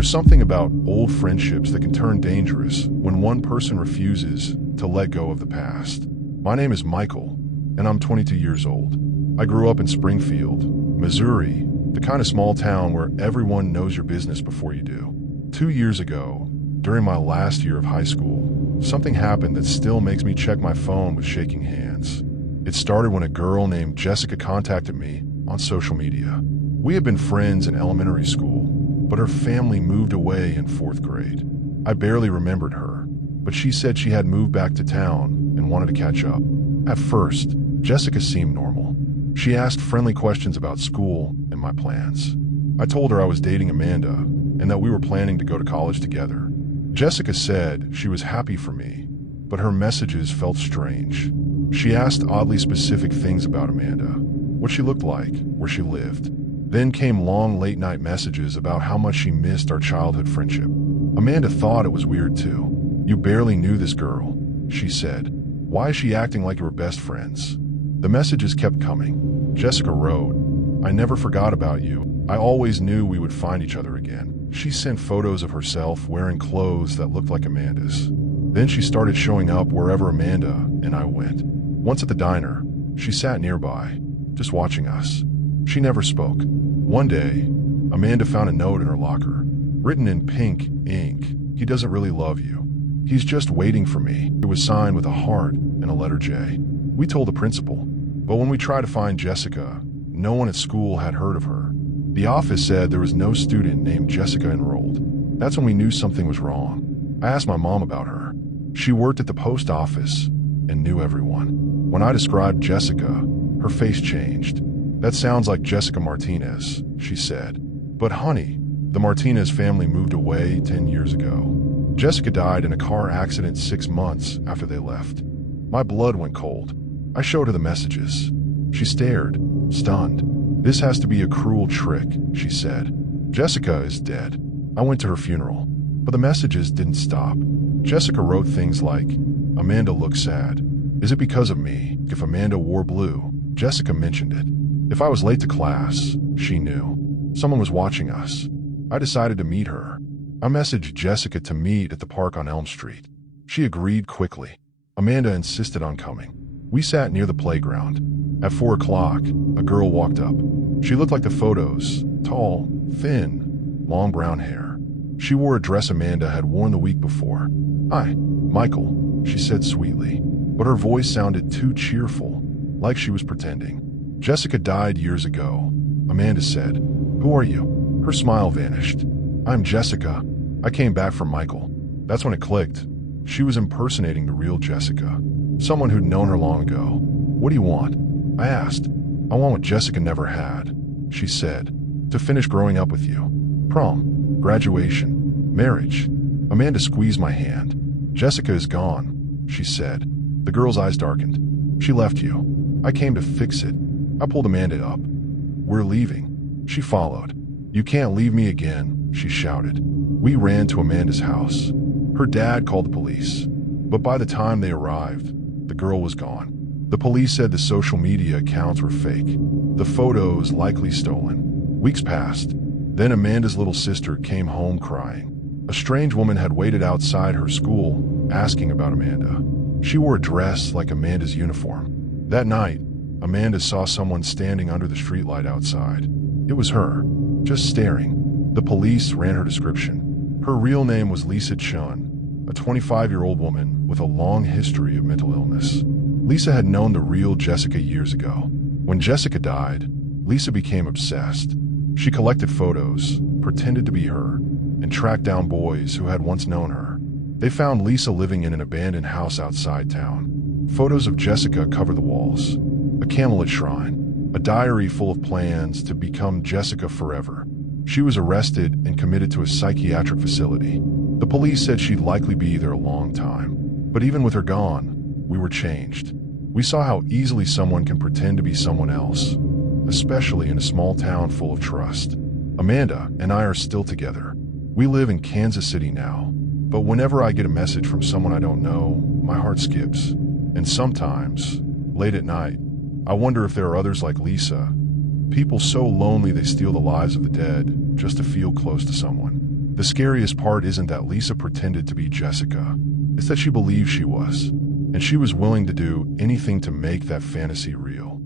There's something about old friendships that can turn dangerous when one person refuses to let go of the past. My name is Michael, and I'm 22 years old. I grew up in Springfield, Missouri, the kind of small town where everyone knows your business before you do. 2 years ago, during my last year of high school, something happened that still makes me check my phone with shaking hands. It started when a girl named Jessica contacted me on social media. We had been friends in elementary school, but her family moved away in 4th grade. I barely remembered her, but she said she had moved back to town and wanted to catch up. At first, Jessica seemed normal. She asked friendly questions about school and my plans. I told her I was dating Amanda and that we were planning to go to college together. Jessica said she was happy for me, but her messages felt strange. She asked oddly specific things about Amanda, what she looked like, where she lived. Then came long late-night messages about how much she missed our childhood friendship. Amanda thought it was weird too. "You barely knew this girl," she said. "Why is she acting like you were best friends?" The messages kept coming. Jessica wrote, "I never forgot about you. I always knew we would find each other again." She sent photos of herself wearing clothes that looked like Amanda's. Then she started showing up wherever Amanda and I went. Once at the diner, she sat nearby, just watching us. She never spoke. One day, Amanda found a note in her locker, written in pink ink. "He doesn't really love you. He's just waiting for me." It was signed with a heart and a letter J. We told the principal, but when we tried to find Jessica, no one at school had heard of her. The office said there was no student named Jessica enrolled. That's when we knew something was wrong. I asked my mom about her. She worked at the post office and knew everyone. When I described Jessica, her face changed. "That sounds like Jessica Martinez," she said. "But honey, the Martinez family moved away 10 years ago. Jessica died in a car accident 6 months after they left." My blood went cold. I showed her the messages. She stared, stunned. "This has to be a cruel trick," she said. "Jessica is dead." I went to her funeral, but the messages didn't stop. Jessica wrote things like, "Amanda looks sad. Is it because of me? If Amanda wore blue," Jessica mentioned it. If I was late to class, she knew. Someone was watching us. I decided to meet her. I messaged Jessica to meet at the park on Elm Street. She agreed quickly. Amanda insisted on coming. We sat near the playground. At 4 o'clock, a girl walked up. She looked like the photos, tall, thin, long brown hair. She wore a dress Amanda had worn the week before. "Hi, Michael," she said sweetly, but her voice sounded too cheerful, like she was pretending. "Jessica died years ago," Amanda said. "Who are you?" Her smile vanished. "I'm Jessica. I came back from Michael." That's when it clicked. She was impersonating the real Jessica, someone who'd known her long ago. "What do you want?" I asked. "I want what Jessica never had," she said. "To finish growing up with you. Prom, graduation, marriage." Amanda squeezed my hand. "Jessica is gone," she said. The girl's eyes darkened. "She left you. I came to fix it." I pulled Amanda up. "We're leaving." She followed. "You can't leave me again," she shouted. We ran to Amanda's house. Her dad called the police, but by the time they arrived, the girl was gone. The police said the social media accounts were fake, the photos likely stolen. Weeks passed. Then Amanda's little sister came home crying. A strange woman had waited outside her school, asking about Amanda. She wore a dress like Amanda's uniform. That night, Amanda saw someone standing under the streetlight outside. It was her, just staring. The police ran her description. Her real name was Lisa Chun, a 25-year-old woman with a long history of mental illness. Lisa had known the real Jessica years ago. When Jessica died, Lisa became obsessed. She collected photos, pretended to be her, and tracked down boys who had once known her. They found Lisa living in an abandoned house outside town. Photos of Jessica covered the walls. A Camelot shrine, a diary full of plans to become Jessica forever. She was arrested and committed to a psychiatric facility. The police said she'd likely be there a long time. But even with her gone, we were changed. We saw how easily someone can pretend to be someone else, especially in a small town full of trust. Amanda and I are still together. We live in Kansas City now, but whenever I get a message from someone I don't know, my heart skips. And sometimes, late at night, I wonder if there are others like Lisa, people so lonely they steal the lives of the dead just to feel close to someone. The scariest part isn't that Lisa pretended to be Jessica. It's that she believed she was, and she was willing to do anything to make that fantasy real.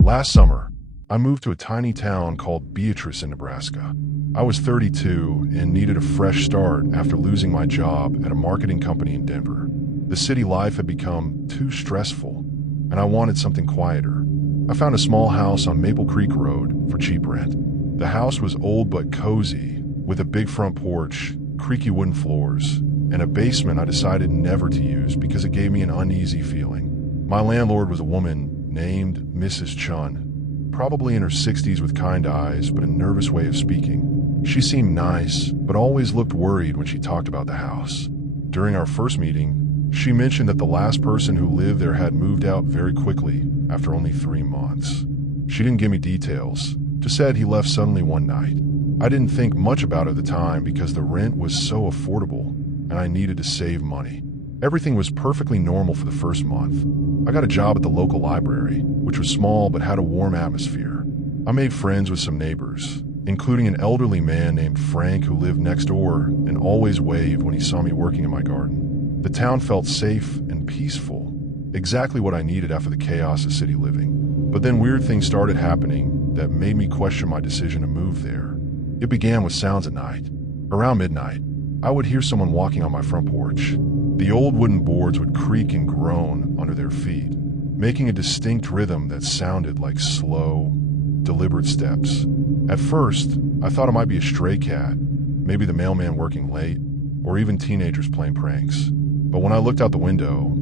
Last summer, I moved to a tiny town called Beatrice in Nebraska. I was 32 and needed a fresh start after losing my job at a marketing company in Denver. The city life had become too stressful, and I wanted something quieter. I found a small house on Maple Creek Road for cheap rent. The house was old but cozy, with a big front porch, creaky wooden floors, and a basement I decided never to use because it gave me an uneasy feeling. My landlord was a woman named Mrs. Chun, probably in her 60s with kind eyes but a nervous way of speaking. She seemed nice, but always looked worried when she talked about the house. During our first meeting, she mentioned that the last person who lived there had moved out very quickly after only 3 months. She didn't give me details, just said he left suddenly one night. I didn't think much about it at the time because the rent was so affordable and I needed to save money. Everything was perfectly normal for the first month. I got a job at the local library, which was small but had a warm atmosphere. I made friends with some neighbors, including an elderly man named Frank who lived next door and always waved when he saw me working in my garden. The town felt safe and peaceful, exactly what I needed after the chaos of city living. But then weird things started happening that made me question my decision to move there. It began with sounds at night. Around midnight, I would hear someone walking on my front porch. The old wooden boards would creak and groan under their feet, making a distinct rhythm that sounded like slow, deliberate steps. At first, I thought it might be a stray cat, maybe the mailman working late, or even teenagers playing pranks. But when I looked out the window,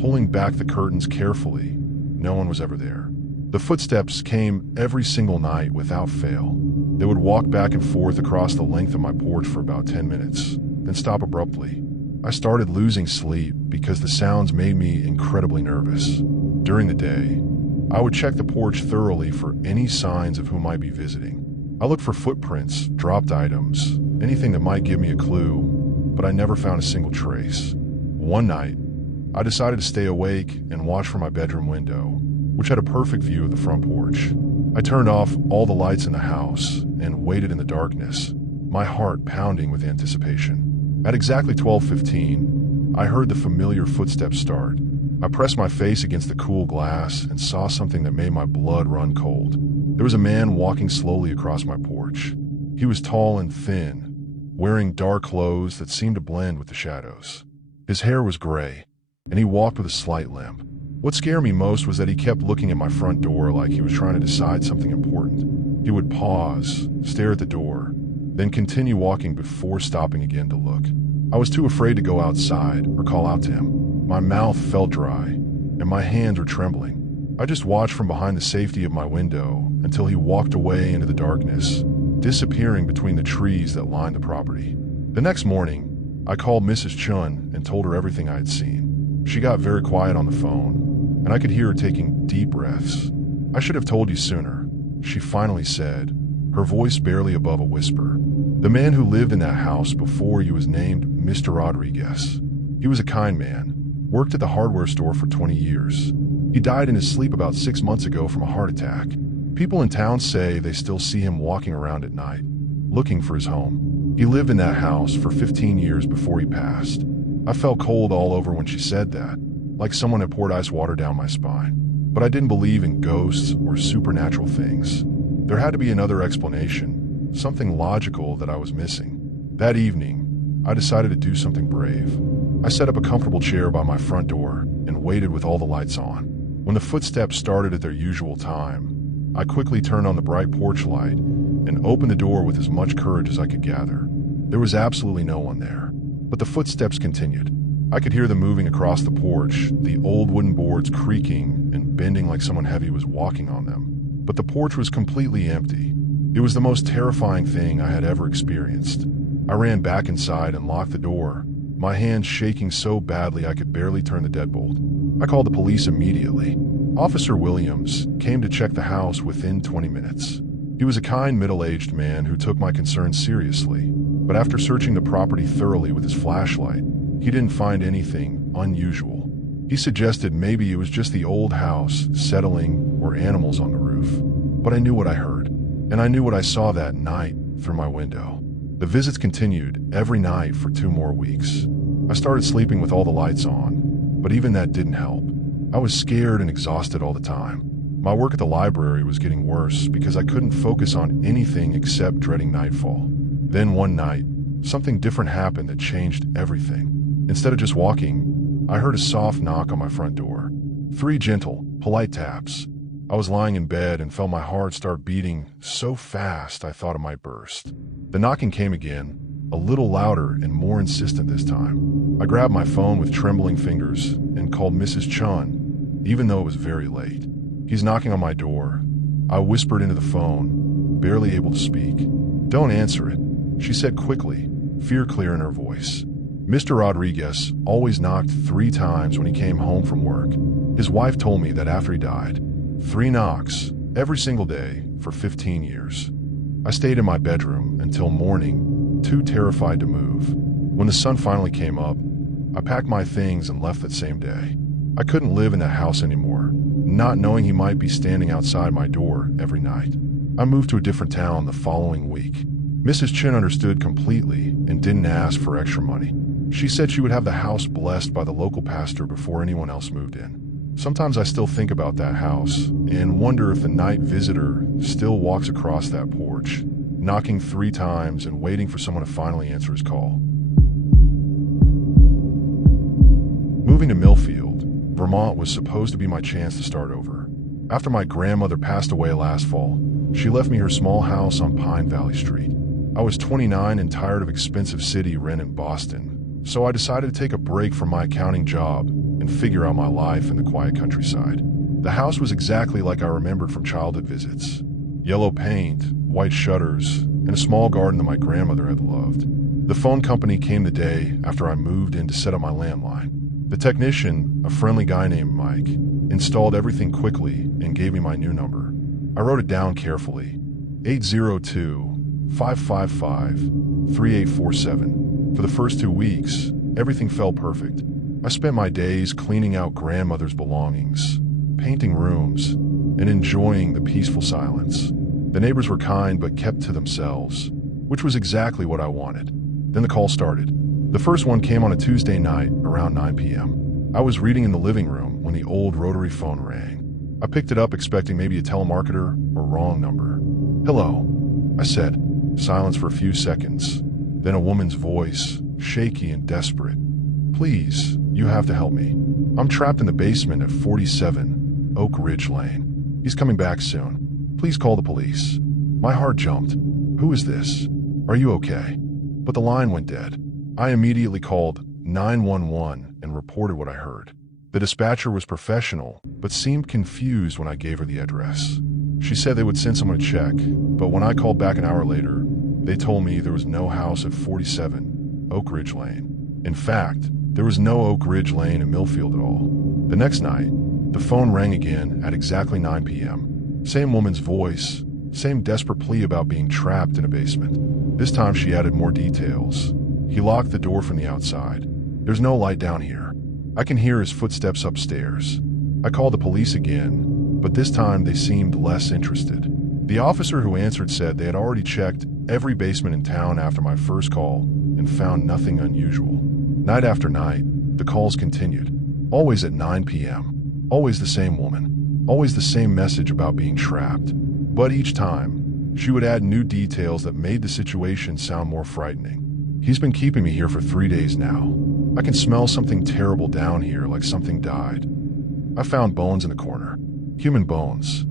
pulling back the curtains carefully, no one was ever there. The footsteps came every single night without fail. They would walk back and forth across the length of my porch for about 10 minutes, then stop abruptly. I started losing sleep because the sounds made me incredibly nervous. During the day, I would check the porch thoroughly for any signs of who might be visiting. I looked for footprints, dropped items, anything that might give me a clue, but I never found a single trace. One night, I decided to stay awake and watch from my bedroom window, which had a perfect view of the front porch. I turned off all the lights in the house and waited in the darkness, my heart pounding with anticipation. At exactly 12:15, I heard the familiar footsteps start. I pressed my face against the cool glass and saw something that made my blood run cold. There was a man walking slowly across my porch. He was tall and thin, wearing dark clothes that seemed to blend with the shadows. His hair was gray, and he walked with a slight limp. What scared me most was that he kept looking at my front door like he was trying to decide something important. He would pause, stare at the door, then continue walking before stopping again to look. I was too afraid to go outside or call out to him. My mouth felt dry, and my hands were trembling. I just watched from behind the safety of my window until he walked away into the darkness, disappearing between the trees that lined the property. The next morning, I called Mrs. Chun and told her everything I had seen. She got very quiet on the phone, and I could hear her taking deep breaths. "I should have told you sooner," she finally said, her voice barely above a whisper. "The man who lived in that house before you was named Mr. Rodriguez. He was a kind man, worked at the hardware store for 20 years. He died in his sleep about 6 months ago from a heart attack. People in town say they still see him walking around at night, looking for his home. He lived in that house for 15 years before he passed." I felt cold all over when she said that, like someone had poured ice water down my spine. But I didn't believe in ghosts or supernatural things. There had to be another explanation, something logical that I was missing. That evening, I decided to do something brave. I set up a comfortable chair by my front door and waited with all the lights on. When the footsteps started at their usual time, I quickly turned on the bright porch light and opened the door with as much courage as I could gather. There was absolutely no one there, but the footsteps continued. I could hear them moving across the porch, the old wooden boards creaking and bending like someone heavy was walking on them. But the porch was completely empty. It was the most terrifying thing I had ever experienced. I ran back inside and locked the door, my hands shaking so badly I could barely turn the deadbolt. I called the police immediately. Officer Williams came to check the house within 20 minutes. He was a kind middle-aged man who took my concerns seriously, but after searching the property thoroughly with his flashlight, he didn't find anything unusual. He suggested maybe it was just the old house settling or animals on the roof. But I knew what I heard. And I knew what I saw that night through my window. The visits continued every night for 2 more weeks. I started sleeping with all the lights on, but even that didn't help. I was scared and exhausted all the time. My work at the library was getting worse because I couldn't focus on anything except dreading nightfall. Then one night, something different happened that changed everything. Instead of just walking, I heard a soft knock on my front door. 3 gentle, polite taps. I was lying in bed and felt my heart start beating so fast I thought it might burst. The knocking came again, a little louder and more insistent this time. I grabbed my phone with trembling fingers and called Mrs. Chun, even though it was very late. "He's knocking on my door." I whispered into the phone, barely able to speak. "Don't answer it," she said quickly, fear clear in her voice. Mr. Rodriguez always knocked 3 times when he came home from work. His wife told me that after he died, 3 knocks every single day for 15 years. I stayed in my bedroom until morning, too terrified to move. When the sun finally came up, I packed my things and left that same day. I couldn't live in that house anymore, not knowing he might be standing outside my door every night. I moved to a different town the following week. Mrs. Chin understood completely and didn't ask for extra money. She said she would have the house blessed by the local pastor before anyone else moved in. Sometimes I still think about that house and wonder if the night visitor still walks across that porch, knocking 3 times and waiting for someone to finally answer his call. Moving to Millfield, Vermont was supposed to be my chance to start over. After my grandmother passed away last fall, she left me her small house on Pine Valley Street. I was 29 and tired of expensive city rent in Boston, so I decided to take a break from my accounting job and figure out my life in the quiet countryside. The house was exactly like I remembered from childhood visits. Yellow paint, white shutters, and a small garden that my grandmother had loved. The phone company came the day after I moved in to set up my landline. The technician, a friendly guy named Mike, installed everything quickly and gave me my new number. I wrote it down carefully, 802-555-3847. For the first 2 weeks, everything felt perfect. I spent my days cleaning out grandmother's belongings, painting rooms, and enjoying the peaceful silence. The neighbors were kind but kept to themselves, which was exactly what I wanted. Then the call started. The first one came on a Tuesday night around 9 p.m. I was reading in the living room when the old rotary phone rang. I picked it up expecting maybe a telemarketer or wrong number. "Hello," I said. Silence for a few seconds. Then a woman's voice, shaky and desperate. "Please, you have to help me. I'm trapped in the basement at 47 Oak Ridge Lane. He's coming back soon. Please call the police." My heart jumped. "Who is this? Are you okay?" But the line went dead. I immediately called 911 and reported what I heard. The dispatcher was professional, but seemed confused when I gave her the address. She said they would send someone to check, but when I called back an hour later, they told me there was no house at 47 Oak Ridge Lane. In fact, there was no Oak Ridge Lane in Millfield at all. The next night, the phone rang again at exactly 9 p.m. Same woman's voice, same desperate plea about being trapped in a basement. This time she added more details. "He locked the door from the outside. There's no light down here. I can hear his footsteps upstairs." I called the police again, but this time they seemed less interested. The officer who answered said they had already checked every basement in town after my first call and found nothing unusual. Night after night, the calls continued. Always at 9 p.m. Always the same woman. Always the same message about being trapped. But each time, she would add new details that made the situation sound more frightening. "He's been keeping me here for 3 days now. I can smell something terrible down here, like something died. I found bones in the corner. Human bones."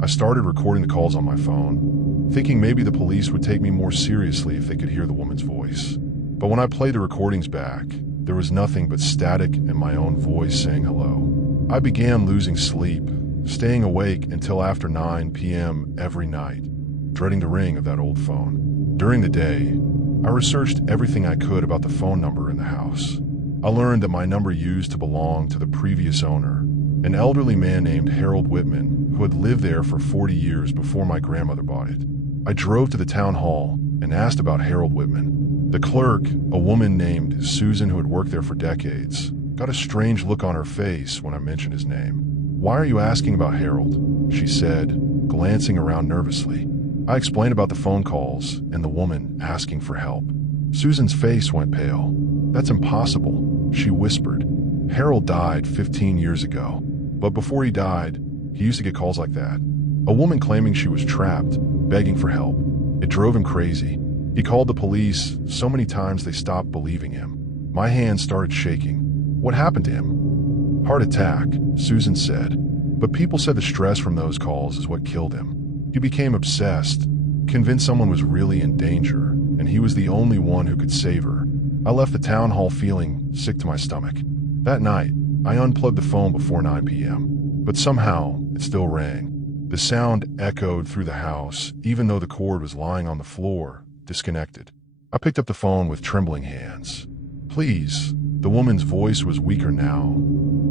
I started recording the calls on my phone, thinking maybe the police would take me more seriously if they could hear the woman's voice. But when I played the recordings back, there was nothing but static and my own voice saying hello. I began losing sleep, staying awake until after 9 p.m. every night, dreading the ring of that old phone. During the day, I researched everything I could about the phone number in the house. I learned that my number used to belong to the previous owner, an elderly man named Harold Whitman, who had lived there for 40 years before my grandmother bought it. I drove to the town hall and asked about Harold Whitman. The clerk, a woman named Susan who had worked there for decades, got a strange look on her face when I mentioned his name. "Why are you asking about Harold?" she said, glancing around nervously. I explained about the phone calls and the woman asking for help. Susan's face went pale. "That's impossible," she whispered. "Harold died 15 years ago. But before he died, he used to get calls like that. A woman claiming she was trapped, begging for help. It drove him crazy. He called the police so many times they stopped believing him." My hands started shaking. "What happened to him?" "Heart attack," Susan said. "But people said the stress from those calls is what killed him. He became obsessed, convinced someone was really in danger, and he was the only one who could save her." I left the town hall feeling sick to my stomach. That night, I unplugged the phone before 9 p.m., but somehow it still rang. The sound echoed through the house, even though the cord was lying on the floor, disconnected. I picked up the phone with trembling hands. "Please." The woman's voice was weaker now,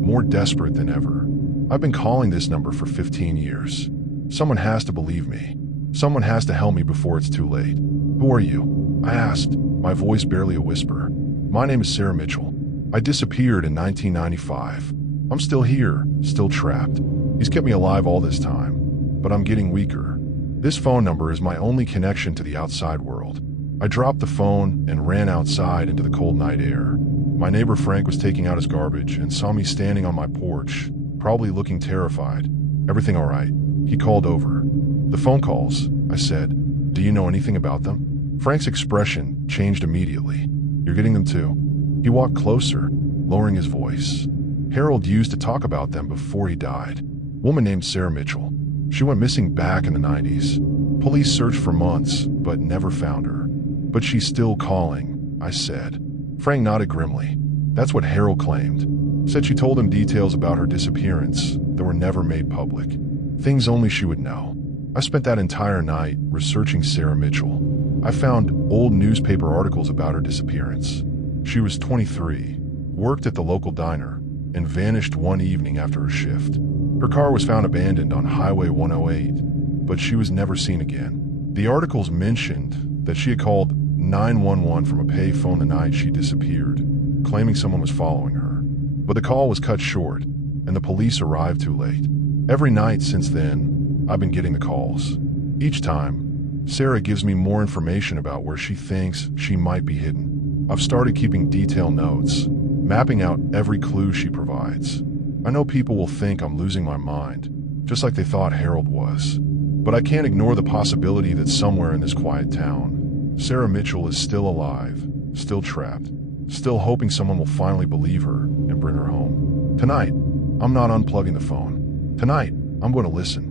more desperate than ever. "I've been calling this number for 15 years. Someone has to believe me. Someone has to help me before it's too late." "Who are you?" I asked, my voice barely a whisper. "My name is Sarah Mitchell. I disappeared in 1995. I'm still here, still trapped. He's kept me alive all this time, but I'm getting weaker. This phone number is my only connection to the outside world." I dropped the phone and ran outside into the cold night air. My neighbor Frank was taking out his garbage and saw me standing on my porch, probably looking terrified. "Everything all right?" He called over. "The phone calls," I said. "Do you know anything about them?" Frank's expression changed immediately. "You're getting them too?" He walked closer, lowering his voice. "Harold used to talk about them before he died. Woman named Sarah Mitchell. She went missing back in the 90s. Police searched for months, but never found her. But she's still calling," I said. Frank nodded grimly. "That's what Harold claimed. Said she told him details about her disappearance that were never made public. Things only she would know." I spent that entire night researching Sarah Mitchell. I found old newspaper articles about her disappearance. She was 23, worked at the local diner, and vanished one evening after her shift. Her car was found abandoned on Highway 108, but she was never seen again. The articles mentioned that she had called 911 from a pay phone the night she disappeared, claiming someone was following her. But the call was cut short, and the police arrived too late. Every night since then, I've been getting the calls. Each time, Sarah gives me more information about where she thinks she might be hidden. I've started keeping detailed notes, mapping out every clue she provides. I know people will think I'm losing my mind, just like they thought Harold was. But I can't ignore the possibility that somewhere in this quiet town, Sarah Mitchell is still alive, still trapped, still hoping someone will finally believe her and bring her home. Tonight, I'm not unplugging the phone. Tonight, I'm going to listen.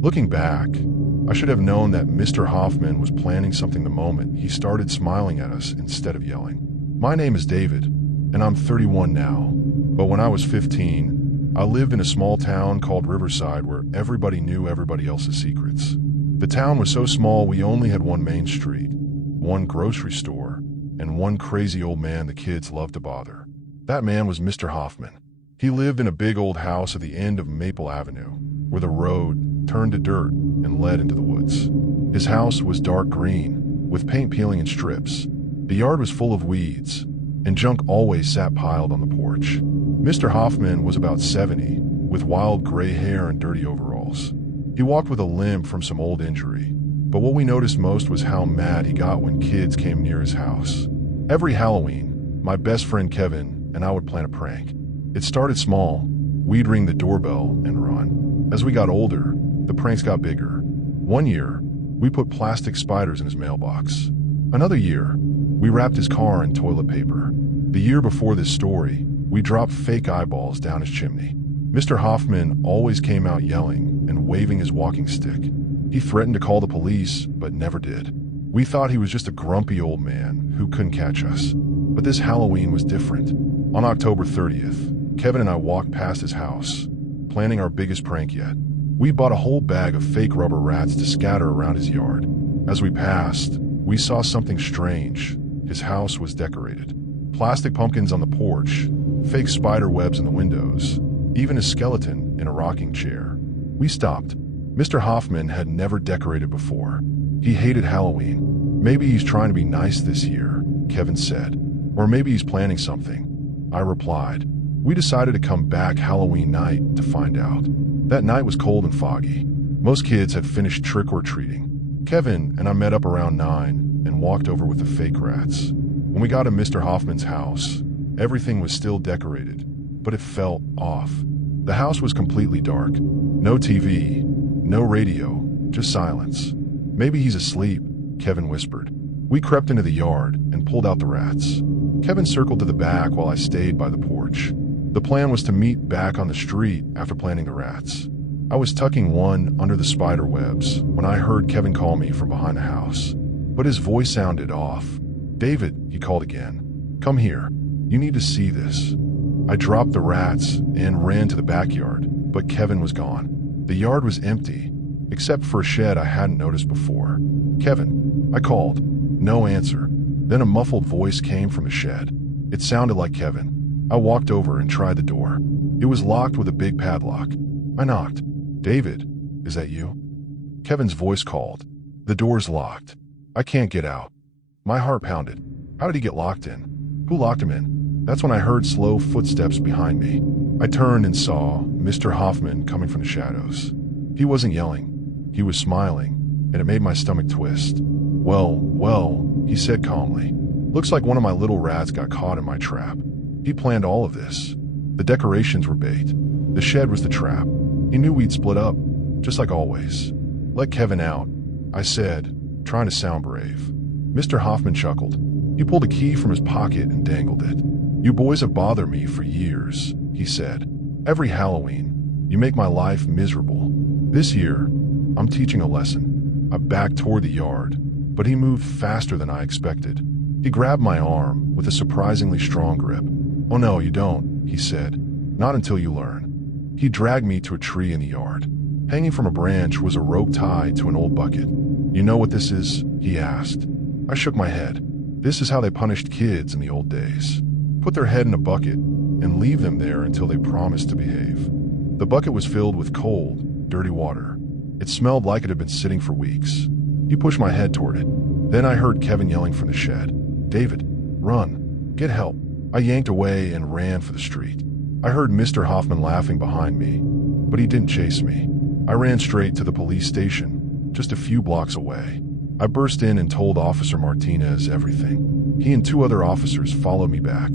Looking back, I should have known that Mr. Hoffman was planning something the moment he started smiling at us instead of yelling. My name is David, and I'm 31 now. But when I was 15, I lived in a small town called Riverside where everybody knew everybody else's secrets. The town was so small we only had one main street, one grocery store, and one crazy old man the kids loved to bother. That man was Mr. Hoffman. He lived in a big old house at the end of Maple Avenue, where the road turned to dirt and led into the woods. His house was dark green, with paint peeling in strips. The yard was full of weeds, and junk always sat piled on the porch. Mr. Hoffman was about 70, with wild gray hair and dirty overalls. He walked with a limp from some old injury, but what we noticed most was how mad he got when kids came near his house. Every Halloween, my best friend Kevin and I would plan a prank. It started small. We'd ring the doorbell and run. As we got older, the pranks got bigger. One year, we put plastic spiders in his mailbox. Another year, we wrapped his car in toilet paper. The year before this story, we dropped fake eyeballs down his chimney. Mr. Hoffman always came out yelling and waving his walking stick. He threatened to call the police, but never did. We thought he was just a grumpy old man who couldn't catch us. But this Halloween was different. On October 30th, Kevin and I walked past his house, planning our biggest prank yet. We bought a whole bag of fake rubber rats to scatter around his yard. As we passed, we saw something strange. His house was decorated. Plastic pumpkins on the porch, fake spider webs in the windows, even a skeleton in a rocking chair. We stopped. Mr. Hoffman had never decorated before. He hated Halloween. Maybe he's trying to be nice this year, Kevin said. Or maybe he's planning something. I replied. We decided to come back Halloween night to find out. That night was cold and foggy. Most kids had finished trick-or-treating. Kevin and I met up around 9 and walked over with the fake rats. When we got to Mr. Hoffman's house, everything was still decorated, but it felt off. The house was completely dark. No TV, no radio, just silence. "Maybe he's asleep," Kevin whispered. We crept into the yard and pulled out the rats. Kevin circled to the back while I stayed by the porch. The plan was to meet back on the street after planting the rats. I was tucking one under the spider webs when I heard Kevin call me from behind the house. But his voice sounded off. "David," he called again. "Come here. You need to see this." I dropped the rats and ran to the backyard, but Kevin was gone. The yard was empty, except for a shed I hadn't noticed before. "Kevin," I called. No answer. Then a muffled voice came from the shed. It sounded like Kevin. I walked over and tried the door. It was locked with a big padlock. I knocked. "David, is that you?" Kevin's voice called. "The door's locked. I can't get out." My heart pounded. How did he get locked in? Who locked him in? That's when I heard slow footsteps behind me. I turned and saw Mr. Hoffman coming from the shadows. He wasn't yelling. He was smiling, and it made my stomach twist. Well, he said calmly. "Looks like one of my little rats got caught in my trap. He planned all of this. The decorations were bait. The shed was the trap. He knew we'd split up, just like always." "Let Kevin out," I said, trying to sound brave. Mr. Hoffman chuckled. He pulled a key from his pocket and dangled it. "You boys have bothered me for years," he said. "Every Halloween, you make my life miserable. This year, I'm teaching a lesson." I backed toward the yard, but he moved faster than I expected. He grabbed my arm with a surprisingly strong grip. "Oh no, you don't," he said. "Not until you learn." He dragged me to a tree in the yard. Hanging from a branch was a rope tied to an old bucket. "You know what this is?" he asked. I shook my head. "This is how they punished kids in the old days. Put their head in a bucket and leave them there until they promised to behave." The bucket was filled with cold, dirty water. It smelled like it had been sitting for weeks. He pushed my head toward it. Then I heard Kevin yelling from the shed. "David, run. Get help." I yanked away and ran for the street. I heard Mr. Hoffman laughing behind me, but he didn't chase me. I ran straight to the police station, just a few blocks away. I burst in and told Officer Martinez everything. He and 2 other officers followed me back.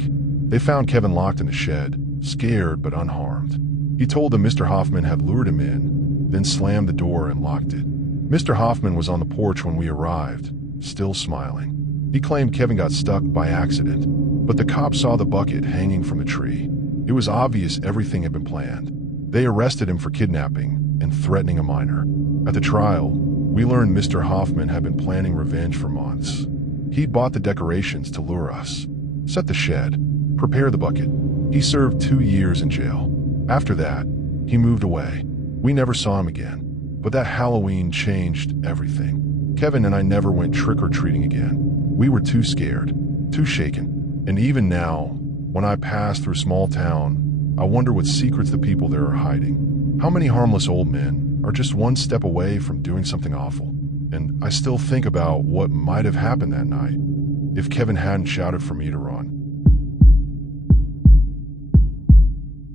They found Kevin locked in the shed, scared but unharmed. He told them Mr. Hoffman had lured him in, then slammed the door and locked it. Mr. Hoffman was on the porch when we arrived, still smiling. He claimed Kevin got stuck by accident, but the cops saw the bucket hanging from the tree. It was obvious everything had been planned. They arrested him for kidnapping and threatening a minor. At the trial, we learned Mr. Hoffman had been planning revenge for months. He'd bought the decorations to lure us, set the shed, prepare the bucket. He served 2 years in jail. After that, he moved away. We never saw him again. But that Halloween changed everything. Kevin and I never went trick-or-treating again. We were too scared, too shaken. And even now, when I pass through small town, I wonder what secrets the people there are hiding. How many harmless old men are just one step away from doing something awful? And I still think about what might have happened that night if Kevin hadn't shouted for me to run.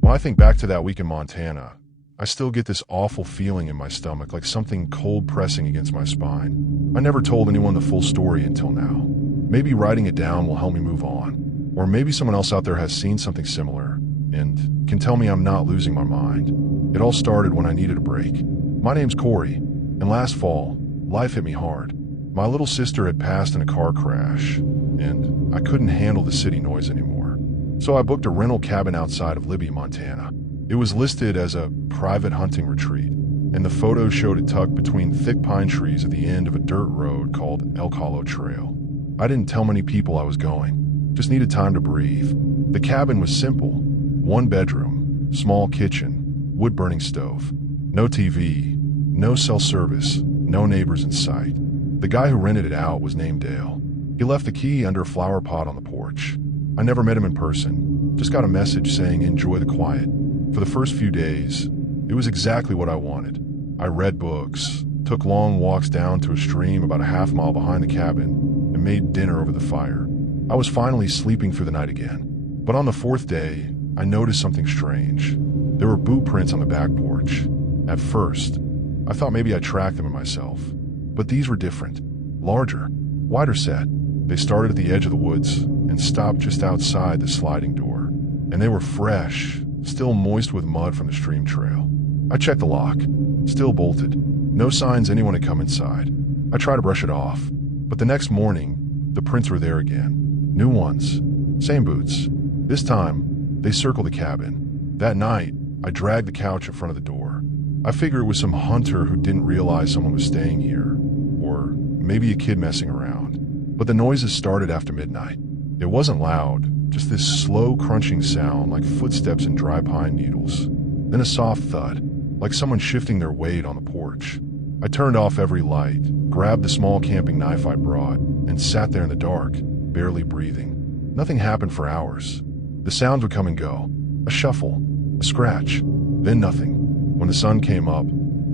When I think back to that week in Montana, I still get this awful feeling in my stomach, like something cold pressing against my spine. I never told anyone the full story until now. Maybe writing it down will help me move on. Or maybe someone else out there has seen something similar and can tell me I'm not losing my mind. It all started when I needed a break. My name's Corey, and last fall, life hit me hard. My little sister had passed in a car crash, and I couldn't handle the city noise anymore. So I booked a rental cabin outside of Libby, Montana. It was listed as a private hunting retreat, and the photos showed it tucked between thick pine trees at the end of a dirt road called Elk Hollow Trail. I didn't tell many people I was going, just needed time to breathe. The cabin was simple. 1 bedroom, small kitchen, wood-burning stove. No TV, no cell service, no neighbors in sight. The guy who rented it out was named Dale. He left the key under a flower pot on the porch. I never met him in person, just got a message saying enjoy the quiet. For the first few days, it was exactly what I wanted. I read books, took long walks down to a stream about a half-mile behind the cabin, and made dinner over the fire. I was finally sleeping through the night again. But on the 4th day, I noticed something strange. There were boot prints on the back porch. At first, I thought maybe I tracked them in myself. But these were different. Larger, wider set. They started at the edge of the woods and stopped just outside the sliding door. And they were fresh, still moist with mud from the stream trail. I checked the lock. Still bolted. No signs anyone had come inside. I tried to brush it off. But the next morning, the prints were there again. New ones. Same boots. This time, they circled the cabin. That night, I dragged the couch in front of the door. I figured it was some hunter who didn't realize someone was staying here. Or maybe a kid messing around. But the noises started after midnight. It wasn't loud, just this slow crunching sound like footsteps in dry pine needles. Then a soft thud, like someone shifting their weight on the porch. I turned off every light, grabbed the small camping knife I brought, and sat there in the dark, barely breathing. Nothing happened for hours. The sounds would come and go. A shuffle, a scratch, then nothing. When the sun came up,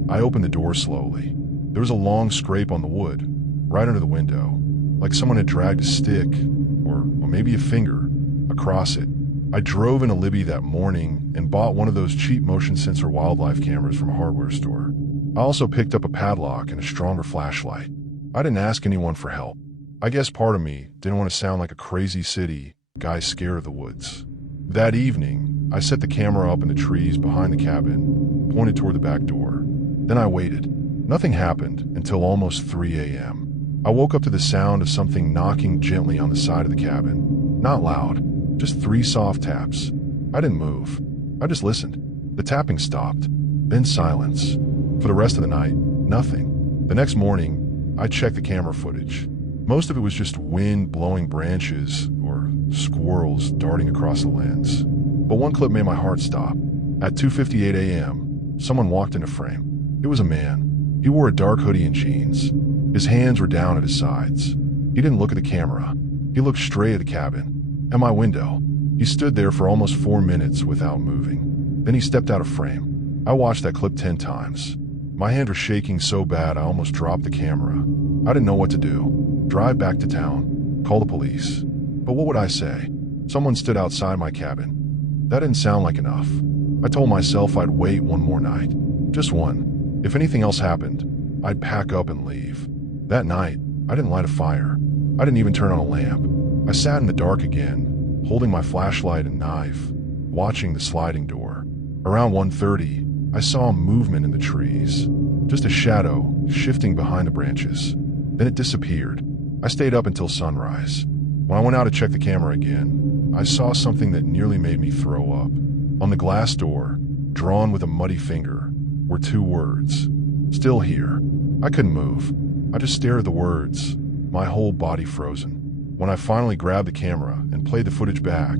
I opened the door slowly. There was a long scrape on the wood, right under the window, like someone had dragged a stick, or maybe a finger, across it. I drove into Libby that morning and bought one of those cheap motion sensor wildlife cameras from a hardware store. I also picked up a padlock and a stronger flashlight. I didn't ask anyone for help. I guess part of me didn't want to sound like a crazy city guy scared of the woods. That evening, I set the camera up in the trees behind the cabin, pointed toward the back door. Then I waited. Nothing happened until almost 3 a.m. I woke up to the sound of something knocking gently on the side of the cabin. Not loud, just 3 soft taps. I didn't move. I just listened. The tapping stopped, then silence. For the rest of the night, nothing. The next morning, I checked the camera footage. Most of it was just wind blowing branches or squirrels darting across the lens. But one clip made my heart stop. At 2:58 a.m., someone walked into frame. It was a man. He wore a dark hoodie and jeans. His hands were down at his sides. He didn't look at the camera. He looked straight at the cabin, at my window. He stood there for almost 4 minutes without moving. Then he stepped out of frame. I watched that clip 10 times. My hands were shaking so bad I almost dropped the camera. I didn't know what to do. Drive back to town, call the police. But what would I say? Someone stood outside my cabin. That didn't sound like enough. I told myself I'd wait one more night. Just one. If anything else happened, I'd pack up and leave. That night, I didn't light a fire. I didn't even turn on a lamp. I sat in the dark again, holding my flashlight and knife, watching the sliding door. Around 1:30, I saw movement in the trees. Just a shadow shifting behind the branches. Then it disappeared. I stayed up until sunrise. When I went out to check the camera again, I saw something that nearly made me throw up. On the glass door, drawn with a muddy finger, were 2 words. Still here. I couldn't move. I just stared at the words, my whole body frozen. When I finally grabbed the camera and played the footage back,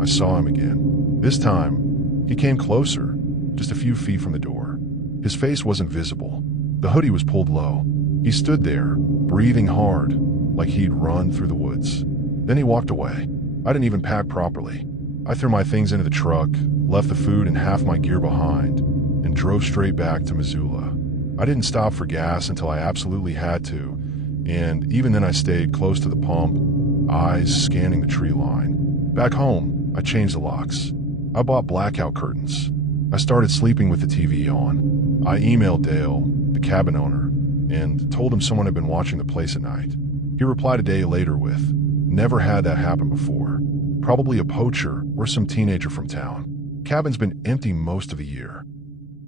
I saw him again. This time, he came closer, just a few feet from the door. His face wasn't visible. The hoodie was pulled low. He stood there, breathing hard, like he'd run through the woods. Then he walked away. I didn't even pack properly. I threw my things into the truck, left the food and half my gear behind, and drove straight back to Missoula. I didn't stop for gas until I absolutely had to, and even then I stayed close to the pump, eyes scanning the tree line. Back home, I changed the locks. I bought blackout curtains. I started sleeping with the TV on. I emailed Dale, the cabin owner, and told him someone had been watching the place at night. He replied a day later with, "Never had that happen before. Probably a poacher or some teenager from town. Cabin's been empty most of the year."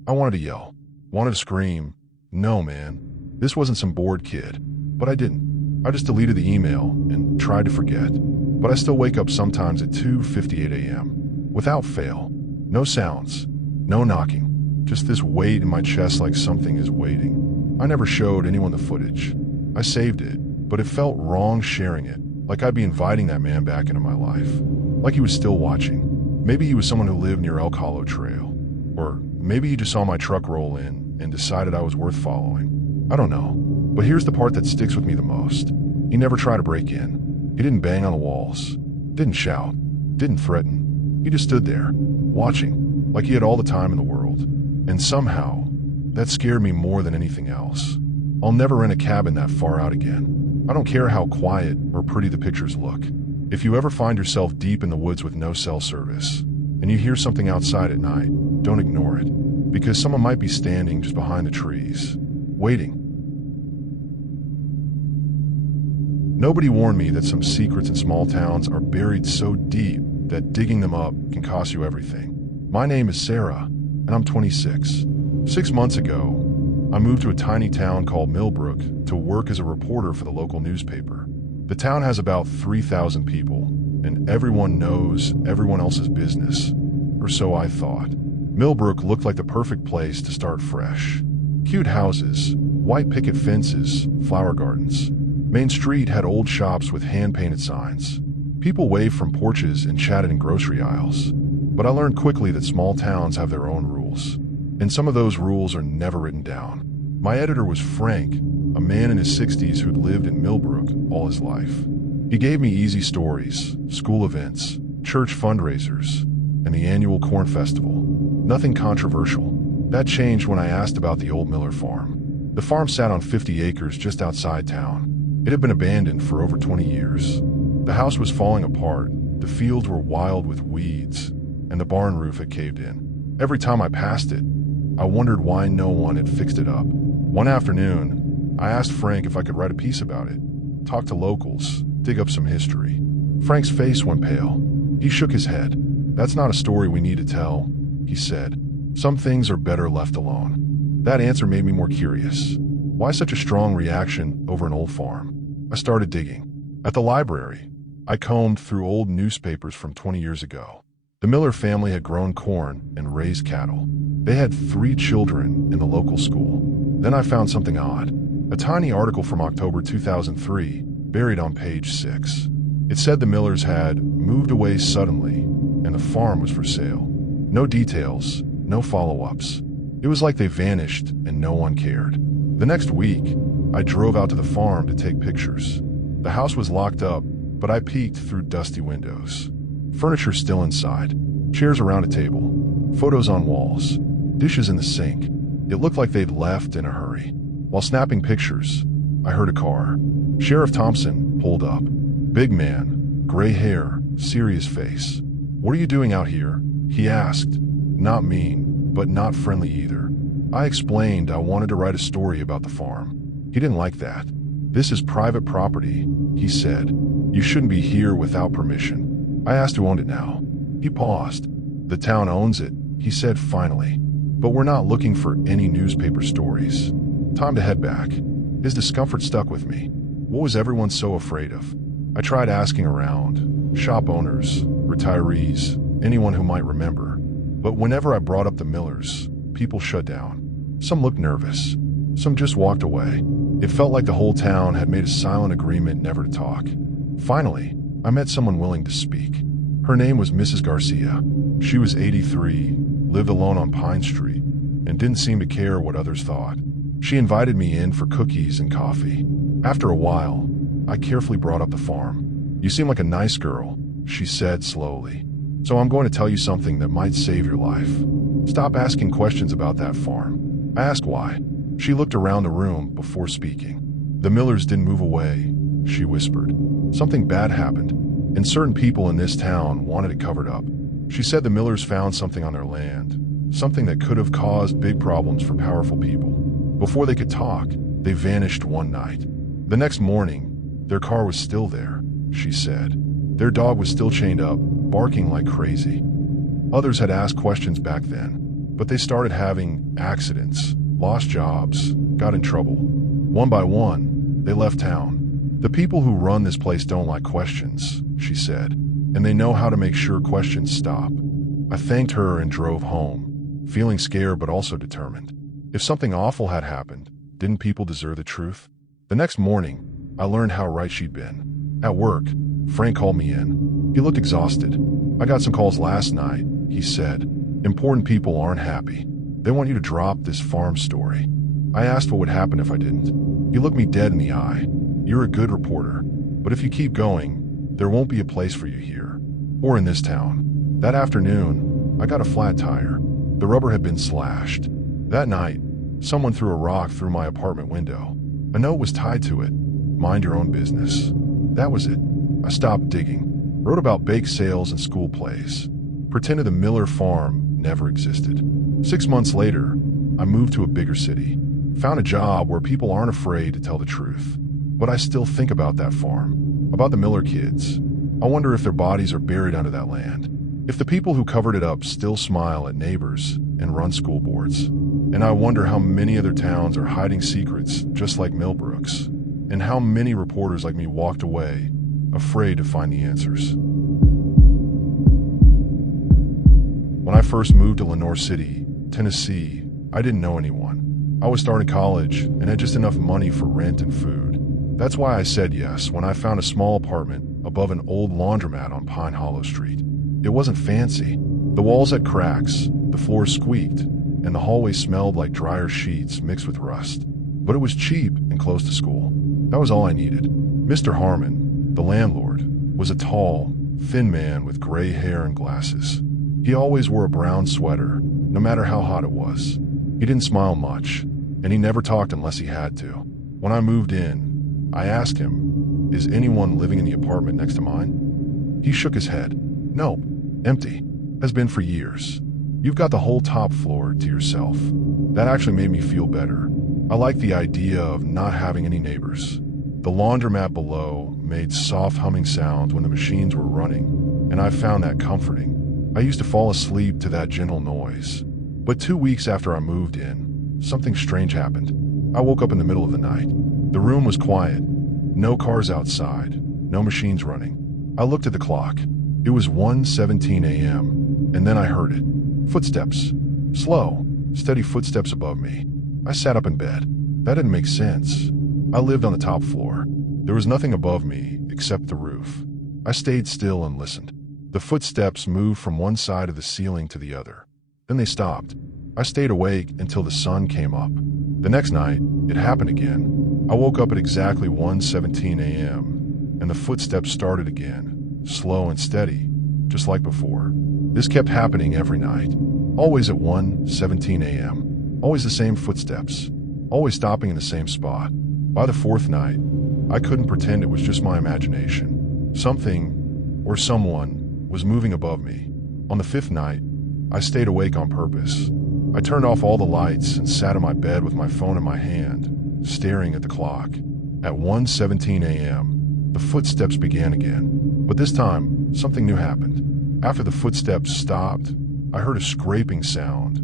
I wanted to yell, wanted to scream, "No, man, this wasn't some bored kid." But I didn't. I just deleted the email and tried to forget. But I still wake up sometimes at 2:58 a.m. Without fail. No sounds. No knocking. Just this weight in my chest like something is waiting. I never showed anyone the footage. I saved it, but it felt wrong sharing it, like I'd be inviting that man back into my life. Like he was still watching. Maybe he was someone who lived near Elk Hollow Trail. Or maybe he just saw my truck roll in and decided I was worth following. I don't know. But here's the part that sticks with me the most. He never tried to break in. He didn't bang on the walls. Didn't shout. Didn't threaten. He just stood there, watching, like he had all the time in the world. And somehow, that scared me more than anything else. I'll never rent a cabin that far out again. I don't care how quiet or pretty the pictures look. If you ever find yourself deep in the woods with no cell service, and you hear something outside at night, don't ignore it, because someone might be standing just behind the trees, waiting. Nobody warned me that some secrets in small towns are buried so deep that digging them up can cost you everything. My name is Sarah, and I'm 26. 6 months ago, I moved to a tiny town called Millbrook to work as a reporter for the local newspaper. The town has about 3,000 people, and everyone knows everyone else's business, or so I thought. Millbrook looked like the perfect place to start fresh. Cute houses, white picket fences, flower gardens. Main Street had old shops with hand-painted signs. People waved from porches and chatted in grocery aisles. But I learned quickly that small towns have their own rules, and some of those rules are never written down. My editor was Frank, a man in his 60s who'd lived in Millbrook all his life. He gave me easy stories, school events, church fundraisers, and the annual corn festival. Nothing controversial. That changed when I asked about the old Miller farm. The farm sat on 50 acres just outside town. It had been abandoned for over 20 years. The house was falling apart, the fields were wild with weeds, and the barn roof had caved in. Every time I passed it, I wondered why no one had fixed it up. One afternoon, I asked Frank if I could write a piece about it, talk to locals, dig up some history. Frank's face went pale. He shook his head. "That's not a story we need to tell," he said. "Some things are better left alone." That answer made me more curious. Why such a strong reaction over an old farm? I started digging. At the library, I combed through old newspapers from 20 years ago. The Miller family had grown corn and raised cattle. They had 3 children in the local school. Then I found something odd. A tiny article from October 2003, buried on page 6. It said the Millers had moved away suddenly, and the farm was for sale. No details, no follow-ups. It was like they vanished and no one cared. The next week, I drove out to the farm to take pictures. The house was locked up, but I peeked through dusty windows. Furniture still inside, chairs around a table, photos on walls, dishes in the sink. It looked like they'd left in a hurry. While snapping pictures, I heard a car. Sheriff Thompson pulled up. Big man, gray hair, serious face. "What are you doing out here?" he asked. Not mean, but not friendly either. I explained I wanted to write a story about the farm. He didn't like that. "This is private property," he said. "You shouldn't be here without permission." I asked who owned it now. He paused. "The town owns it," he said finally. "But we're not looking for any newspaper stories. Time to head back." His discomfort stuck with me. What was everyone so afraid of? I tried asking around. Shop owners, retirees, anyone who might remember. But whenever I brought up the Millers, people shut down. Some looked nervous. Some just walked away. It felt like the whole town had made a silent agreement never to talk. Finally, I met someone willing to speak. Her name was Mrs. Garcia. She was 83, lived alone on Pine Street, and didn't seem to care what others thought. She invited me in for cookies and coffee. After a while, I carefully brought up the farm. "You seem like a nice girl," she said slowly. "So I'm going to tell you something that might save your life. Stop asking questions about that farm." I asked why. She looked around the room before speaking. "The Millers didn't move away," she whispered. "Something bad happened, and certain people in this town wanted it covered up." She said the Millers found something on their land, something that could have caused big problems for powerful people. Before they could talk, they vanished one night. The next morning, their car was still there, she said. Their dog was still chained up, barking like crazy. Others had asked questions back then, but they started having accidents, lost jobs, got in trouble. One by one, they left town. "The people who run this place don't like questions," she said, "and they know how to make sure questions stop." I thanked her and drove home, feeling scared but also determined. If something awful had happened, didn't people deserve the truth? The next morning, I learned how right she'd been. At work, Frank called me in. He looked exhausted. "I got some calls last night," he said. "Important people aren't happy. They want you to drop this farm story." I asked what would happen if I didn't. He looked me dead in the eye. "You're a good reporter, but if you keep going, there won't be a place for you here, or in this town." That afternoon, I got a flat tire. The rubber had been slashed. That night, someone threw a rock through my apartment window. A note was tied to it. "Mind your own business." That was it. I stopped digging. Wrote about bake sales and school plays. pretended the Miller farm never existed. 6 months later, I moved to a bigger city, found a job where people aren't afraid to tell the truth. But I still think about that farm, about the Miller kids. I wonder if their bodies are buried under that land, if the people who covered it up still smile at neighbors and run school boards. And I wonder how many other towns are hiding secrets just like Millbrook's, and how many reporters like me walked away, afraid to find the answers. When I first moved to Lenore City, Tennessee, I didn't know anyone. I was starting college and had just enough money for rent and food. That's why I said yes when I found a small apartment above an old laundromat on Pine Hollow Street. It wasn't fancy. The walls had cracks, the floors squeaked, and the hallway smelled like dryer sheets mixed with rust. But it was cheap and close to school. That was all I needed. Mr. Harmon, the landlord, was a tall, thin man with gray hair and glasses. He always wore a brown sweater, no matter how hot it was. He didn't smile much, and he never talked unless he had to. When I moved in, I asked him, "Is anyone living in the apartment next to mine?" He shook his head. "Nope, empty. Has been for years. You've got the whole top floor to yourself." That actually made me feel better. I liked the idea of not having any neighbors. The laundromat below made soft humming sounds when the machines were running, and I found that comforting. I used to fall asleep to that gentle noise. But 2 weeks after I moved in, something strange happened. I woke up in the middle of the night. The room was quiet. No cars outside. No machines running. I looked at the clock. It was 1:17 a.m., and then I heard it. Footsteps. Slow, steady footsteps above me. I sat up in bed. That didn't make sense. I lived on the top floor. There was nothing above me except the roof. I stayed still and listened. The footsteps moved from one side of the ceiling to the other. Then they stopped. I stayed awake until the sun came up. The next night, it happened again. I woke up at exactly 1:17 a.m., and the footsteps started again, slow and steady, just like before. This kept happening every night, always at 1:17 a.m., always the same footsteps, always stopping in the same spot. By the fourth night, I couldn't pretend it was just my imagination. Something, or someone, was moving above me. On the fifth night, I stayed awake on purpose. I turned off all the lights and sat in my bed with my phone in my hand, staring at the clock. At 1:17 a.m., the footsteps began again. But this time, something new happened. After the footsteps stopped, I heard a scraping sound,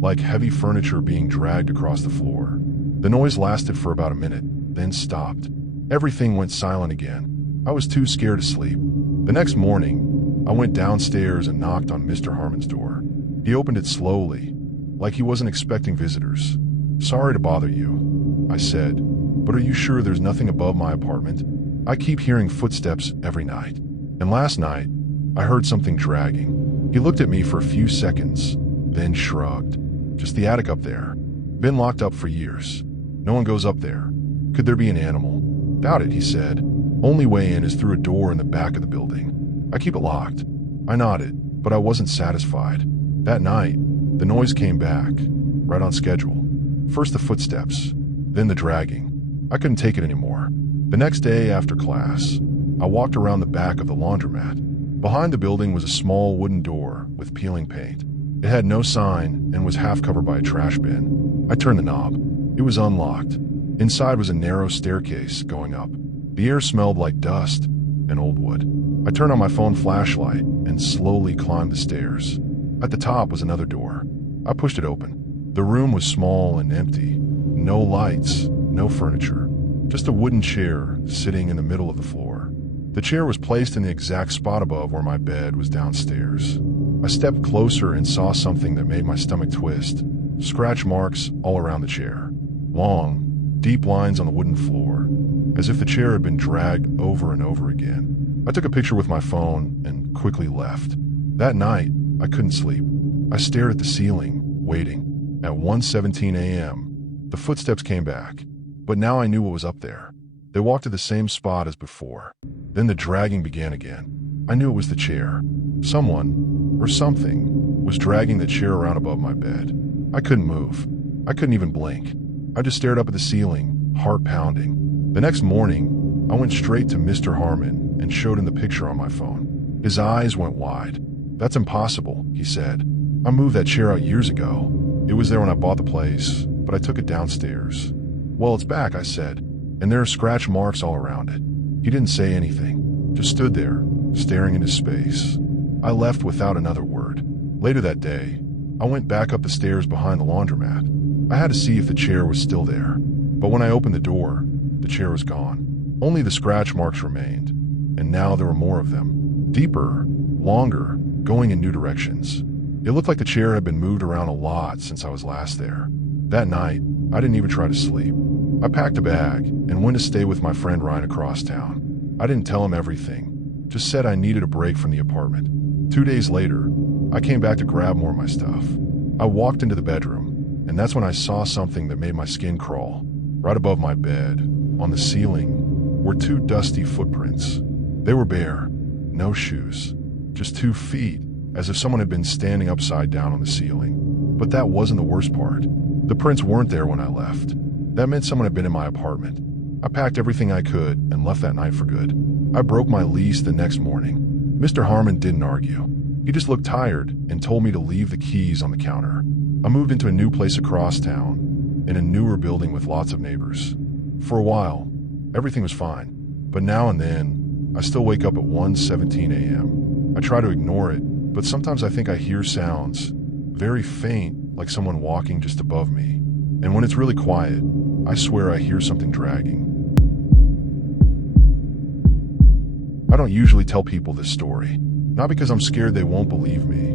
like heavy furniture being dragged across the floor. The noise lasted for about a minute, then stopped. Everything went silent again. I was too scared to sleep. The next morning, I went downstairs and knocked on Mr. Harmon's door. He opened it slowly, like he wasn't expecting visitors. "Sorry to bother you," I said, "but are you sure there's nothing above my apartment? I keep hearing footsteps every night. And last night, I heard something dragging." He looked at me for a few seconds, then shrugged. "Just the attic up there. Been locked up for years. No one goes up there. Could there be an animal?" "Doubt it," he said. "Only way in is through a door in the back of the building. I keep it locked." I nodded, but I wasn't satisfied. That night, the noise came back, right on schedule. First the footsteps, then the dragging. I couldn't take it anymore. The next day after class, I walked around the back of the laundromat. Behind the building was a small wooden door with peeling paint. It had no sign and was half covered by a trash bin. I turned the knob. It was unlocked. Inside was a narrow staircase going up. The air smelled like dust and old wood. I turned on my phone flashlight and slowly climbed the stairs. At the top was another door. I pushed it open. The room was small and empty. No lights, no furniture. Just a wooden chair sitting in the middle of the floor. The chair was placed in the exact spot above where my bed was downstairs. I stepped closer and saw something that made my stomach twist. Scratch marks all around the chair. Long, deep lines on the wooden floor, as if the chair had been dragged over and over again. I took a picture with my phone and quickly left. That night, I couldn't sleep. I stared at the ceiling, waiting. At 1:17 a.m., the footsteps came back, but now I knew what was up there. They walked to the same spot as before. Then the dragging began again. I knew it was the chair. Someone, or something, was dragging the chair around above my bed. I couldn't move. I couldn't even blink. I just stared up at the ceiling, heart pounding. The next morning, I went straight to Mr. Harmon and showed him the picture on my phone. His eyes went wide. "That's impossible," he said. "I moved that chair out years ago. It was there when I bought the place, but I took it downstairs." "Well, it's back," I said, "and there are scratch marks all around it." He didn't say anything, just stood there, staring into space. I left without another word. Later that day, I went back up the stairs behind the laundromat. I had to see if the chair was still there, but when I opened the door, the chair was gone. Only the scratch marks remained, and now there were more of them. Deeper, longer, going in new directions. It looked like the chair had been moved around a lot since I was last there. That night, I didn't even try to sleep. I packed a bag and went to stay with my friend Ryan across town. I didn't tell him everything, just said I needed a break from the apartment. 2 days later, I came back to grab more of my stuff. I walked into the bedroom, and that's when I saw something that made my skin crawl. Right above my bed, on the ceiling, were 2 dusty footprints. They were bare, no shoes, just 2 feet, as if someone had been standing upside down on the ceiling. But that wasn't the worst part. The prints weren't there when I left. That meant someone had been in my apartment. I packed everything I could and left that night for good. I broke my lease the next morning. Mr. Harmon didn't argue. He just looked tired and told me to leave the keys on the counter. I moved into a new place across town, in a newer building with lots of neighbors. For a while, everything was fine, but now and then, I still wake up at 1:17 a.m. I try to ignore it, but sometimes I think I hear sounds, very faint, like someone walking just above me. And when it's really quiet, I swear I hear something dragging. I don't usually tell people this story, not because I'm scared they won't believe me,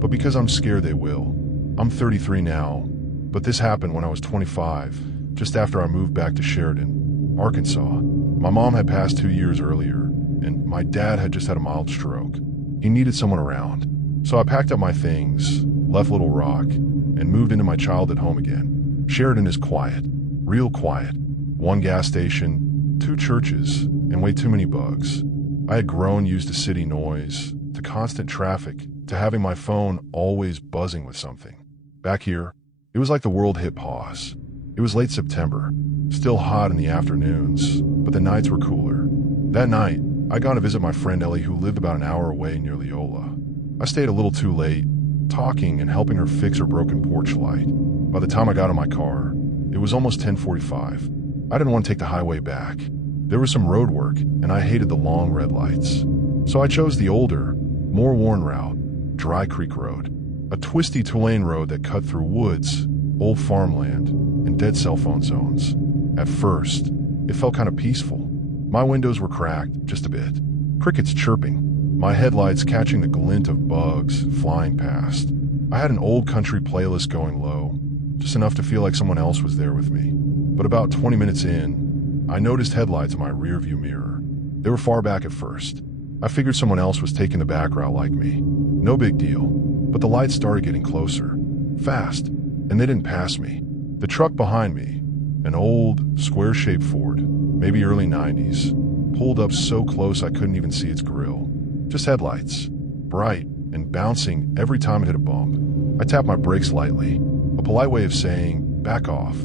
but because I'm scared they will. I'm 33 now, but this happened when I was 25, just after I moved back to Sheridan, Arkansas. My mom had passed 2 years earlier, and my dad had just had a mild stroke. He needed someone around. So I packed up my things, left Little Rock, and moved into my childhood home again. Sheridan is quiet, real quiet. 1 gas station, 2 churches, and way too many bugs. I had grown used to city noise, to constant traffic, to having my phone always buzzing with something. Back here, it was like the world hit pause. It was late September, still hot in the afternoons, but the nights were cooler. That night, I'd gone to visit my friend Ellie, who lived about an hour away near Leola. I stayed a little too late, talking and helping her fix her broken porch light. By the time I got in my car, it was almost 10:45. I didn't want to take the highway back. There was some road work, and I hated the long red lights. So I chose the older, more worn route, Dry Creek Road, a twisty 2-lane road that cut through woods, old farmland, and dead cell phone zones. At first, it felt kind of peaceful. My windows were cracked just a bit, crickets chirping, my headlights catching the glint of bugs flying past. I had an old country playlist going low, just enough to feel like someone else was there with me. But about 20 minutes in, I noticed headlights in my rearview mirror. They were far back at first. I figured someone else was taking the back route like me. No big deal, but the lights started getting closer, fast, and they didn't pass me. The truck behind me, an old, square-shaped Ford, maybe early 90s, pulled up so close I couldn't even see its grille. Just headlights, bright and bouncing every time it hit a bump. I tapped my brakes lightly, a polite way of saying, back off.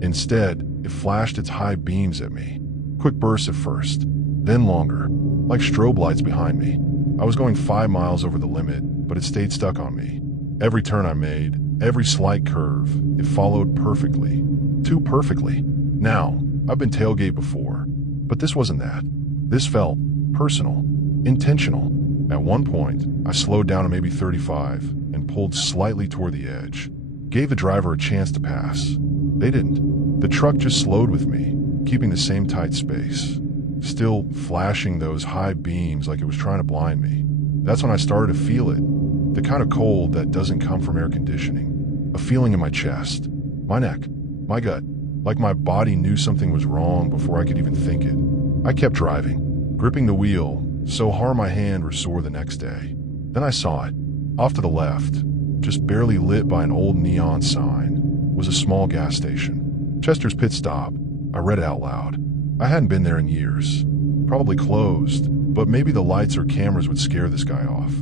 Instead, it flashed its high beams at me. Quick bursts at first, then longer, like strobe lights behind me. I was going 5 miles over the limit, but it stayed stuck on me. Every turn I made, every slight curve, it followed perfectly. Too perfectly. Now, I've been tailgate before, but this wasn't that. This felt personal, intentional. At one point, I slowed down to maybe 35 and pulled slightly toward the edge. Gave the driver a chance to pass. They didn't. The truck just slowed with me, keeping the same tight space, still flashing those high beams like it was trying to blind me. That's when I started to feel it, the kind of cold that doesn't come from air conditioning. A feeling in my chest, my neck, my gut, like my body knew something was wrong before I could even think it. I kept driving, gripping the wheel so hard my hand was sore the next day. Then I saw it. Off to the left, just barely lit by an old neon sign, was a small gas station. Chester's Pit Stop. I read it out loud. I hadn't been there in years. Probably closed, but maybe the lights or cameras would scare this guy off.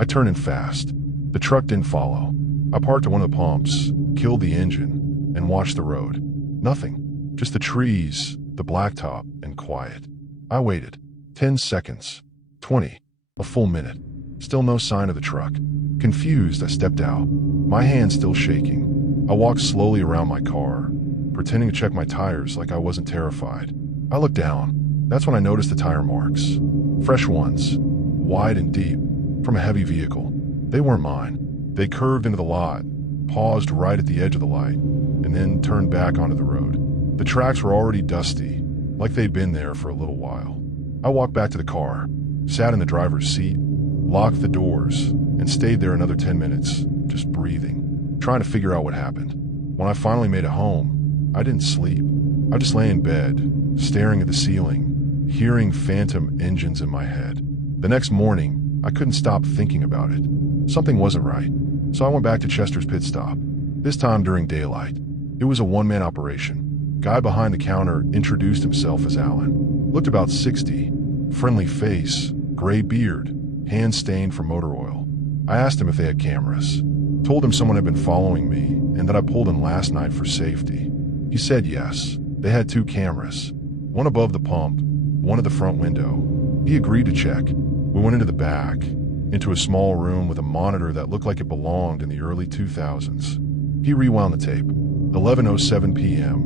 I turned in fast. The truck didn't follow. I parked at one of the pumps, killed the engine, and watched the road. Nothing. Just the trees, the blacktop, and quiet. I waited. 10 seconds. 20. A full minute. Still no sign of the truck. Confused, I stepped out, my hand still shaking. I walked slowly around my car, pretending to check my tires like I wasn't terrified. I looked down. That's when I noticed the tire marks. Fresh ones, wide and deep, from a heavy vehicle. They weren't mine. They curved into the lot, paused right at the edge of the light, and then turned back onto the road. The tracks were already dusty, like they'd been there for a little while. I walked back to the car, sat in the driver's seat, locked the doors, and stayed there another 10 minutes, just breathing, trying to figure out what happened. When I finally made it home, I didn't sleep. I just lay in bed, staring at the ceiling, hearing phantom engines in my head. The next morning, I couldn't stop thinking about it. Something wasn't right, so I went back to Chester's pit stop, this time during daylight. It was a one-man operation. Guy behind the counter introduced himself as Alan. Looked about 60, friendly face, gray beard, hands stained from motor oil. I asked him if they had cameras. Told him someone had been following me and that I pulled in last night for safety. He said yes, they had 2 cameras, one above the pump, one at the front window. He agreed to check. We went into the back, into a small room with a monitor that looked like it belonged in the early 2000s. He rewound the tape. 11:07 p.m.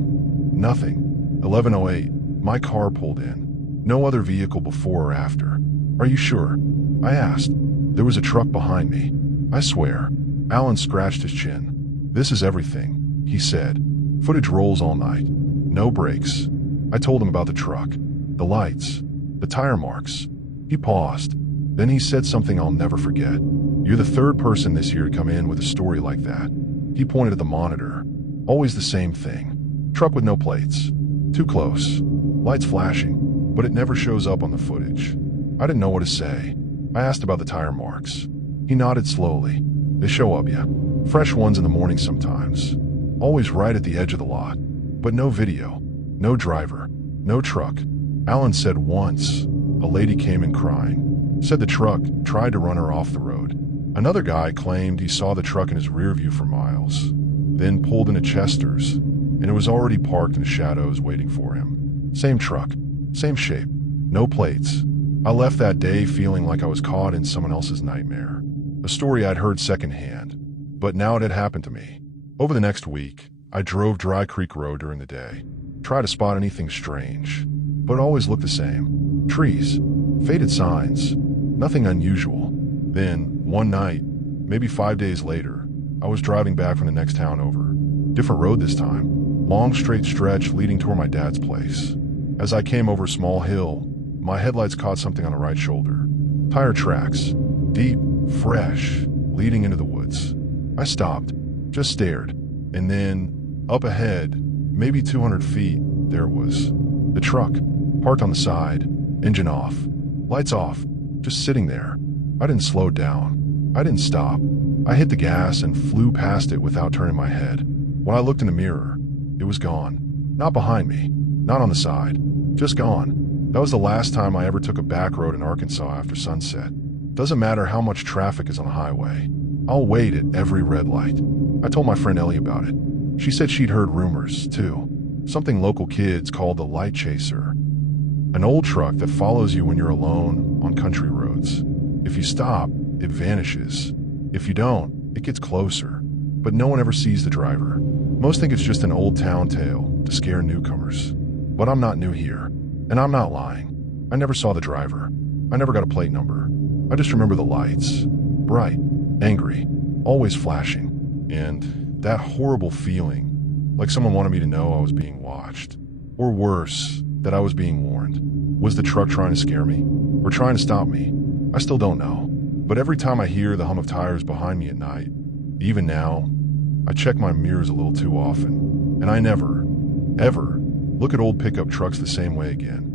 Nothing. 11:08. My car pulled in. No other vehicle before or after. Are you sure? I asked. There was a truck behind me. I swear. Alan scratched his chin. This is everything, he said. Footage rolls all night. No brakes. I told him about the truck, the lights, the tire marks. He paused. Then he said something I'll never forget. You're the 3rd person this year to come in with a story like that. He pointed at the monitor. Always the same thing. Truck with no plates. Too close. Lights flashing, but it never shows up on the footage. I didn't know what to say. I asked about the tire marks. He nodded slowly. They show up, yeah. Fresh ones in the morning sometimes. Always right at the edge of the lot. But no video. No driver. No truck. Alan said once, a lady came in crying. Said the truck tried to run her off the road. Another guy claimed he saw the truck in his rear view for miles. Then pulled into Chester's, and it was already parked in the shadows waiting for him. Same truck. Same shape. No plates. I left that day feeling like I was caught in someone else's nightmare. A story I'd heard secondhand, but now it had happened to me. Over the next week, I drove Dry Creek Road during the day. Tried to spot anything strange, but it always looked the same. Trees, faded signs, nothing unusual. Then, one night, maybe 5 days later, I was driving back from the next town over. Different road this time. Long straight stretch leading toward my dad's place. As I came over a small hill, my headlights caught something on the right shoulder. Tire tracks. Deep, fresh, leading into the woods. I stopped, just stared, and then, up ahead, maybe 200 feet, there it was. The truck, parked on the side, engine off, lights off, just sitting there. I didn't slow down. I didn't stop. I hit the gas and flew past it without turning my head. When I looked in the mirror, it was gone. Not behind me, not on the side, just gone. That was the last time I ever took a back road in Arkansas after sunset. Doesn't matter how much traffic is on the highway. I'll wait at every red light. I told my friend Ellie about it. She said she'd heard rumors, too. Something local kids called the light chaser. An old truck that follows you when you're alone on country roads. If you stop, it vanishes. If you don't, it gets closer. But no one ever sees the driver. Most think it's just an old town tale to scare newcomers. But I'm not new here. And I'm not lying. I never saw the driver. I never got a plate number. I just remember the lights. Bright, angry, always flashing. And that horrible feeling, like someone wanted me to know I was being watched. Or worse, that I was being warned. Was the truck trying to scare me? Or trying to stop me? I still don't know. But every time I hear the hum of tires behind me at night, even now, I check my mirrors a little too often. And I never, ever, look at old pickup trucks the same way again.